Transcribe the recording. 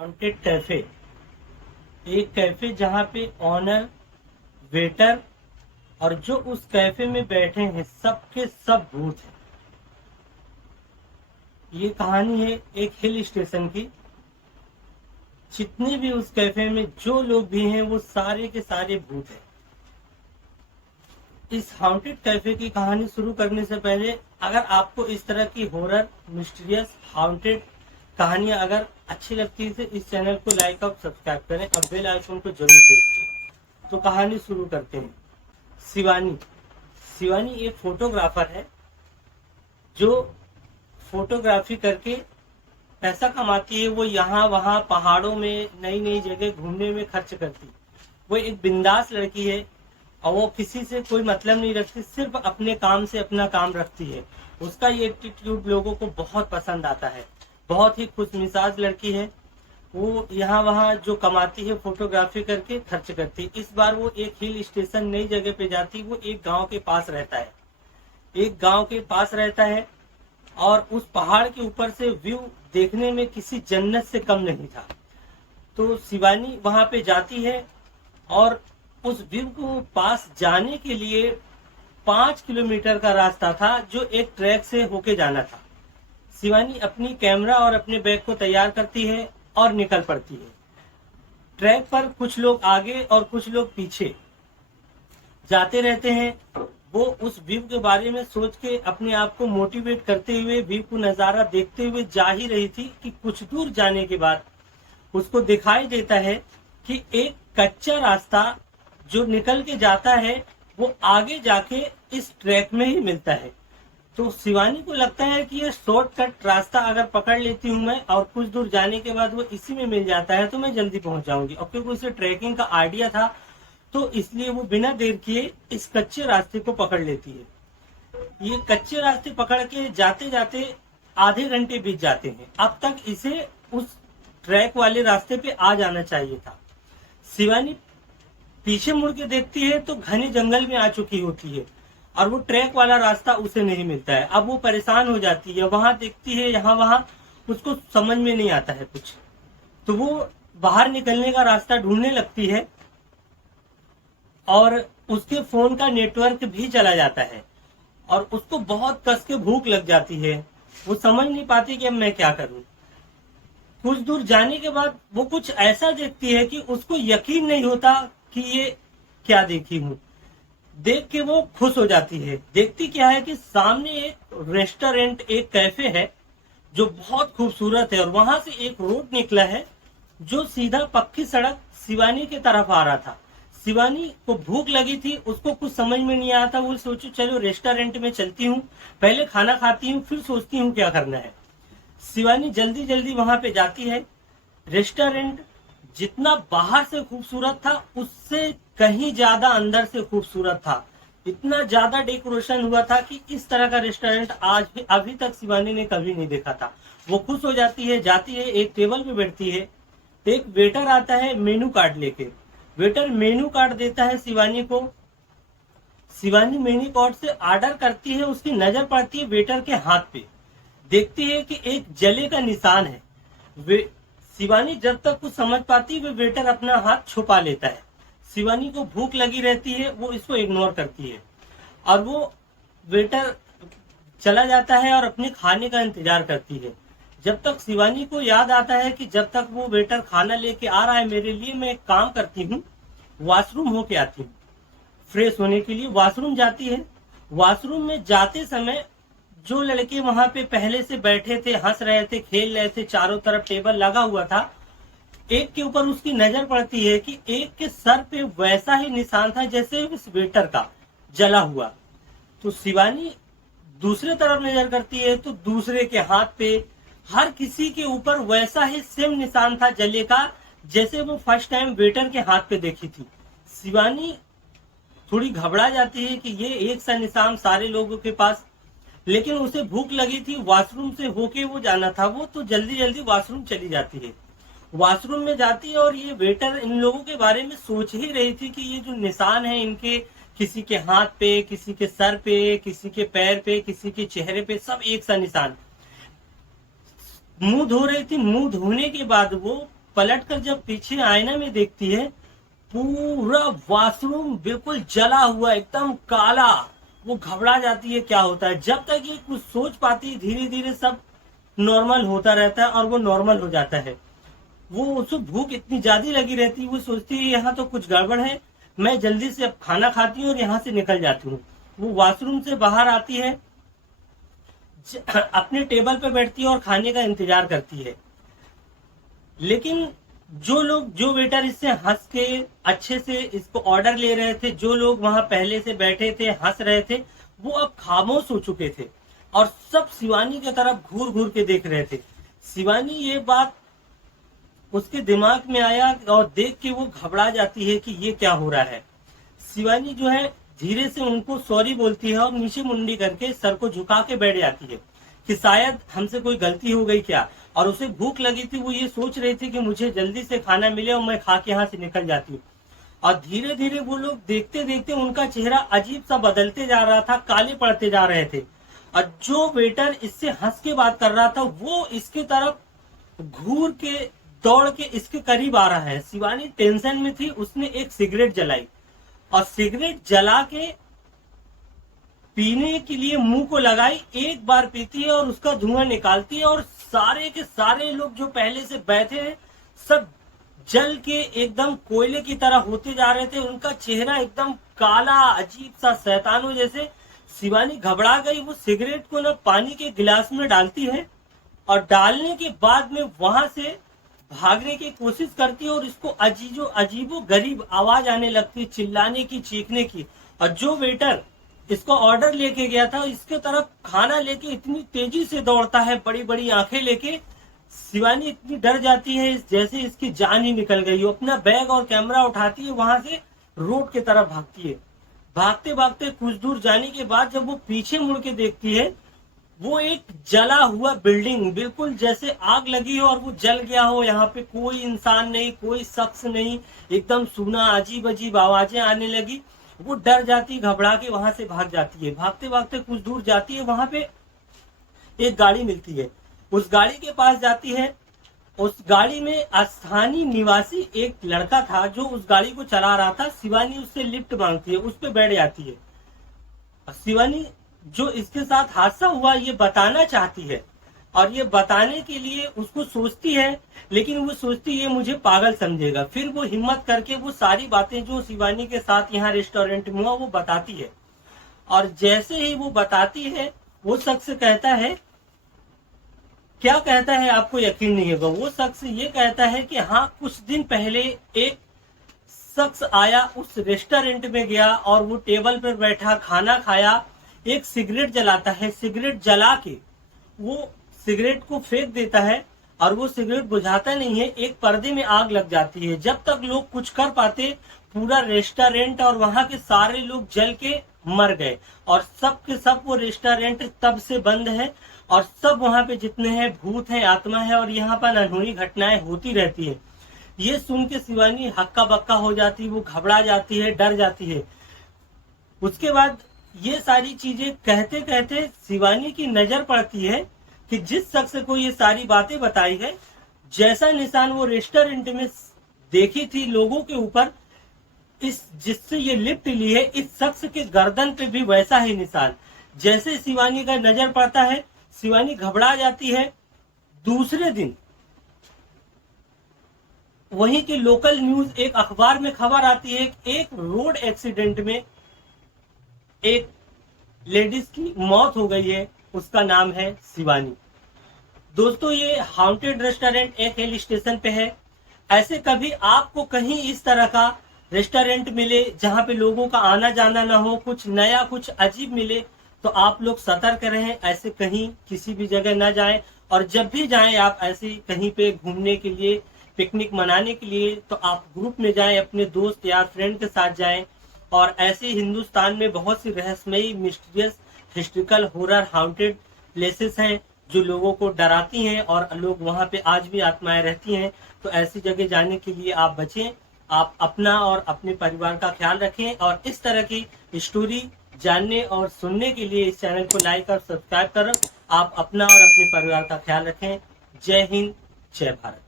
Haunted cafe एक cafe जहाँ पे ऑनर, वेटर और जो उस कैफे में बैठे हैं सबके सब भूत हैं। ये कहानी है एक हिल स्टेशन की। जितने भी उस कैफे में जो लोग भी हैं वो सारे के सारे भूत हैं। इस हॉन्टेड कैफे की कहानी शुरू करने से पहले अगर आपको इस तरह की हॉरर, मिस्टीरियस, हॉन्टेड कहानियां अगर अच्छी लगती है तो इस चैनल को लाइक और सब्सक्राइब करें और बेल आइकन को जरूर प्रेस करें। तो कहानी शुरू करते हैं। शिवानी शिवानी एक फोटोग्राफर है जो फोटोग्राफी करके पैसा कमाती है। वो यहाँ वहाँ पहाड़ों में नई नई जगह घूमने में खर्च करती है। वो एक बिंदास लड़की है और वो किसी से कोई मतलब नहीं रखती, सिर्फ अपने काम से अपना काम रखती है। उसका ये एटीट्यूड लोगों को बहुत पसंद आता है। बहुत ही खुशमिजाज लड़की है। वो यहाँ वहाँ जो कमाती है फोटोग्राफी करके खर्च करती है। इस बार वो एक हिल स्टेशन नई जगह पे जाती। वो एक गांव के पास रहता है। एक गांव के पास रहता है और उस पहाड़ के ऊपर से व्यू देखने में किसी जन्नत से कम नहीं था। तो शिवानी वहां पे जाती है और उस व्यू को पास जाने के लिए 5 किलोमीटर का रास्ता था जो एक ट्रैक से होके जाना था। शिवानी अपनी कैमरा और अपने बैग को तैयार करती है और निकल पड़ती है। ट्रैक पर कुछ लोग आगे और कुछ लोग पीछे जाते रहते हैं। वो उस व्यू के बारे में सोच के अपने आप को मोटिवेट करते हुए व्यू को नजारा देखते हुए जा ही रही थी कि कुछ दूर जाने के बाद उसको दिखाई देता है कि एक कच्चा रास्ता जो निकल के जाता है वो आगे जाके इस ट्रैक में ही मिलता है। तो शिवानी को लगता है कि ये शॉर्टकट रास्ता अगर पकड़ लेती हूँ मैं और कुछ दूर जाने के बाद वो इसी में मिल जाता है तो मैं जल्दी पहुंच जाऊंगी। और क्योंकि उसे ट्रैकिंग का आइडिया था तो इसलिए वो बिना देर किए इस कच्चे रास्ते को पकड़ लेती है। ये कच्चे रास्ते पकड़ के जाते जाते आधे घंटे बीत जाते हैं। अब तक इसे उस ट्रैक वाले रास्ते पे आ जाना चाहिए था। शिवानी पीछे मुड़ के देखती है तो घने जंगल में आ चुकी होती है और वो ट्रैक वाला रास्ता उसे नहीं मिलता है। अब वो परेशान हो जाती है, वहां देखती है यहाँ वहां, उसको समझ में नहीं आता है कुछ। तो वो बाहर निकलने का रास्ता ढूंढने लगती है और उसके फोन का नेटवर्क भी चला जाता है और उसको बहुत कस के भूख लग जाती है। वो समझ नहीं पाती कि अब मैं क्या करूं। कुछ दूर जाने के बाद वो कुछ ऐसा देखती है कि उसको यकीन नहीं होता कि ये क्या देखी हूं। देख के वो खुश हो जाती है। देखती क्या है कि सामने एक रेस्टोरेंट, एक कैफे है जो बहुत खूबसूरत है और वहां से एक रोड निकला है जो सीधा पक्की सड़क शिवानी की तरफ आ रहा था। शिवानी को भूख लगी थी, उसको कुछ समझ में नहीं आता। वो सोचो चलो रेस्टोरेंट में चलती हूँ, पहले खाना खाती हूँ फिर सोचती हूँ क्या करना है। शिवानी जल्दी जल्दी वहां पे जाती है। रेस्टोरेंट जितना बाहर से खूबसूरत था उससे कहीं ज्यादा अंदर से खूबसूरत था। इतना ज्यादा डेकोरेशन हुआ था कि इस तरह का रेस्टोरेंट आज भी अभी तक शिवानी ने कभी नहीं देखा था। वो खुश हो जाती है, जाती है, एक टेबल पे बैठती है। एक वेटर आता है मेनू कार्ड लेके। वेटर मेनू कार्ड देता है शिवानी को। शिवानी मेनू कार्ड से ऑर्डर करती है। उसकी नजर पड़ती है वेटर के हाथ पे। देखती है कि एक जले का निशान है। वे शिवानी जब तक कुछ समझ पाती है वेटर अपना हाथ छुपा लेता है। शिवानी को भूख लगी रहती है, वो इसको इग्नोर करती है और वो वेटर चला जाता है और अपने खाने का इंतजार करती है। जब तक शिवानी को याद आता है कि जब तक वो वेटर खाना लेके आ रहा है मेरे लिए, मैं एक काम करती हूँ, वॉशरूम होके आती हूँ। फ्रेश होने के लिए वॉशरूम जाती है। वॉशरूम में जाते समय जो लड़के वहां पे पहले से बैठे थे, हंस रहे थे, खेल रहे थे, चारों तरफ टेबल लगा हुआ था, एक के ऊपर उसकी नजर पड़ती है कि एक के सर पे वैसा ही निशान था जैसे उस वेटर का जला हुआ। तो शिवानी दूसरे तरफ नजर करती है तो दूसरे के हाथ पे, हर किसी के ऊपर वैसा ही सेम निशान था जले का जैसे वो फर्स्ट टाइम वेटर के हाथ पे देखी थी। शिवानी थोड़ी घबरा जाती है कि ये एक सा निशान सारे लोगों के पास, लेकिन उसे भूख लगी थी, वॉशरूम से होके वो जाना था। वो तो जल्दी जल्दी वॉशरूम चली जाती है। वॉशरूम में जाती है और ये वेटर इन लोगों के बारे में सोच ही रही थी कि ये जो निशान है इनके, किसी के हाथ पे, किसी के सर पे, किसी के पैर पे, किसी के चेहरे पे, सब एक सा निशान। मुंह धो रही थी। मुंह धोने के बाद वो पलट कर जब पीछे आईना में देखती है, पूरा वॉशरूम बिल्कुल जला हुआ, एकदम काला। वो घबरा जाती है क्या होता है। जब तक ये कुछ सोच पाती, धीरे धीरे सब नॉर्मल होता रहता है और वो नॉर्मल हो जाता है। वो उसको भूख इतनी ज्यादा लगी रहती है, वो सोचती है यहाँ तो कुछ गड़बड़ है, मैं जल्दी से अब खाना खाती हूँ और यहाँ से निकल जाती हूँ। वो वॉशरूम से बाहर आती है, अपने टेबल पे बैठती है और खाने का इंतजार करती है। लेकिन जो वेटर इससे हंस के अच्छे से इसको ऑर्डर ले रहे थे, जो लोग वहां पहले से बैठे थे हंस रहे थे, वो अब खामोश हो चुके थे और सब शिवानी की तरफ घूर घूर के देख रहे थे। शिवानी ये बात उसके दिमाग में आया और देख के वो घबरा जाती है कि ये क्या हो रहा है। शिवानी जो है धीरे से उनको सॉरी बोलती है और नीचे मुंडी करके सर को झुका के बैठ जाती है कि शायद हमसे कोई गलती हो गई क्या। और उसे भूख लगी थी, वो ये सोच रही थी कि मुझे जल्दी से खाना मिले और मैं खा के यहाँ से निकल जाती हूँ। और धीरे धीरे वो लोग देखते देखते उनका चेहरा अजीब सा बदलते जा रहा था, काले पड़ते जा रहे थे। और जो वेटर इससे हंस के बात कर रहा था वो इसके तरफ घूर के दौड़ के इसके करीब आ रहा है। शिवानी टेंशन में थी, उसने एक सिगरेट जलाई और सिगरेट जला के पीने के लिए मुंह को लगाई। एक बार पीती है और उसका धुआं निकालती है और सारे के सारे लोग जो पहले से बैठे हैं सब जल के एकदम कोयले की तरह होते जा रहे थे। उनका चेहरा एकदम काला, अजीब सा शैतानों जैसे। शिवानी घबरा गई, वो सिगरेट को ना पानी के गिलास में डालती है और डालने के बाद में वहां से भागने की कोशिश करती है और इसको अजीबो गरीब आवाज आने लगती है, चिल्लाने की, चीखने की। और जो वेटर इसको ऑर्डर लेके गया था इसके तरफ खाना लेके इतनी तेजी से दौड़ता है, बड़ी बड़ी आंखें लेके। शिवानी इतनी डर जाती है जैसे इसकी जान ही निकल गई हो। अपना बैग और कैमरा उठाती है, वहां से रोड की तरफ भागती है। भागते भागते कुछ दूर जाने के बाद जब वो पीछे मुड़ के देखती है, वो एक जला हुआ बिल्डिंग, बिल्कुल जैसे आग लगी हो और वो जल गया हो। यहाँ पे कोई इंसान नहीं, कोई शख्स नहीं, एकदम सूना, अजीब अजीब आवाजें आने लगी। वो डर जाती, घबरा के वहां से भाग जाती है। भागते भागते कुछ दूर जाती है, वहां पे एक गाड़ी मिलती है। उस गाड़ी के पास जाती है। उस गाड़ी में स्थानीय निवासी एक लड़का था जो उस गाड़ी को चला रहा था। शिवानी उससे लिफ्ट मांगती है, उस पर बैठ जाती है। शिवानी जो इसके साथ हादसा हुआ ये बताना चाहती है और ये बताने के लिए उसको सोचती है, लेकिन वो सोचती है मुझे पागल समझेगा। फिर वो हिम्मत करके वो सारी बातें जो शिवानी के साथ यहाँ रेस्टोरेंट में हुआ वो बताती है। और जैसे ही वो बताती है, वो शख्स कहता है, क्या कहता है आपको यकीन नहीं होगा। वो शख्स ये कहता है कि हाँ, कुछ दिन पहले एक शख्स आया, उस रेस्टोरेंट में गया और वो टेबल पर बैठा, खाना खाया, एक सिगरेट जलाता है। सिगरेट जला के वो सिगरेट को फेंक देता है और वो सिगरेट बुझाता नहीं है, एक पर्दे में आग लग जाती है। जब तक लोग कुछ कर पाते, पूरा रेस्टोरेंट और वहां के सारे लोग जल के मर गए और सब के सब वो रेस्टोरेंट तब से बंद है। और सब वहां पे जितने हैं भूत है, आत्मा है और यहाँ पर अनहोनी घटनाएं होती रहती है। ये सुन के शिवानी हक्का बक्का हो जाती है, वो घबरा जाती है, डर जाती है। उसके बाद ये सारी चीजें कहते कहते शिवानी की नजर पड़ती है कि जिस शख्स को ये सारी बातें बताई है, जैसा निशान वो रेस्टोरेंट में देखी थी लोगों के ऊपर, इस जिससे ये लिफ्ट ली है, इस शख्स के गर्दन पे भी वैसा ही निशान। जैसे शिवानी का नजर पड़ता है, शिवानी घबरा जाती है। दूसरे दिन वहीं के लोकल न्यूज, एक अखबार में खबर आती है, एक रोड एक्सीडेंट में एक लेडीज की मौत हो गई है, उसका नाम है शिवानी। दोस्तों, ये हाउंटेड रेस्टोरेंट एक हिल स्टेशन पे है। ऐसे कभी आपको कहीं इस तरह का रेस्टोरेंट मिले जहां पे लोगों का आना जाना ना हो, कुछ नया कुछ अजीब मिले, तो आप लोग सतर्क रहें, ऐसे कहीं किसी भी जगह ना जाएं। और जब भी जाएं आप ऐसे कहीं पे घूमने के लिए, पिकनिक मनाने के लिए, तो आप ग्रुप में जाएं, अपने दोस्त यार फ्रेंड के साथ जाएं। और ऐसे हिंदुस्तान में बहुत सी रहस्यमयी, mysterious, historical, horror, haunted places हैं जो लोगों को डराती हैं और लोग वहां पे आज भी आत्माएं रहती हैं। तो ऐसी जगह जाने के लिए आप बचें। आप अपना और अपने परिवार का ख्याल रखें और इस तरह की स्टोरी जानने और सुनने के लिए इस चैनल को लाइक और सब्सक्राइब करें। आप अपना और अपने परिवार का ख्याल रखें। जय हिंद, जय भारत।